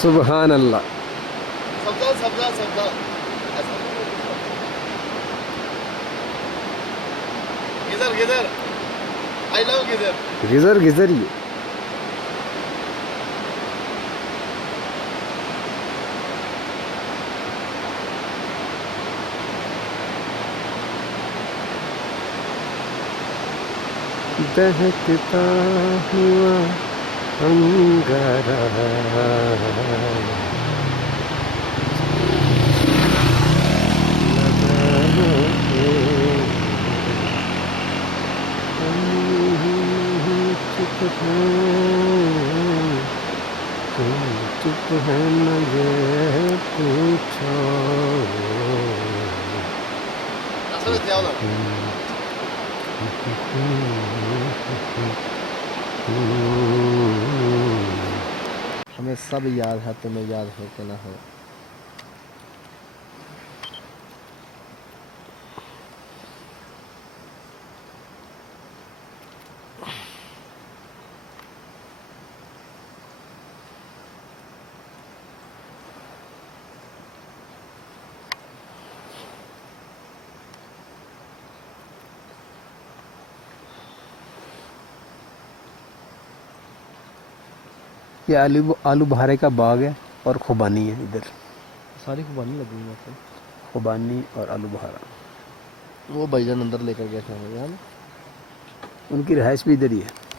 सुभान अल्लाह Ghizer I love Ghizer Ghizer ही दहकता हुआ अंगारा चुप है न ये पूछो हमें सब याद है तुम्हें याद हो कि ना हो ये आलू बहारे का बाग है और खुबानी है इधर सारी खुबानी लगी हुई है खुबानी और आलू बहारा वो भाईजान अंदर लेकर गए थे यार उनकी रिहाइश भी इधर ही है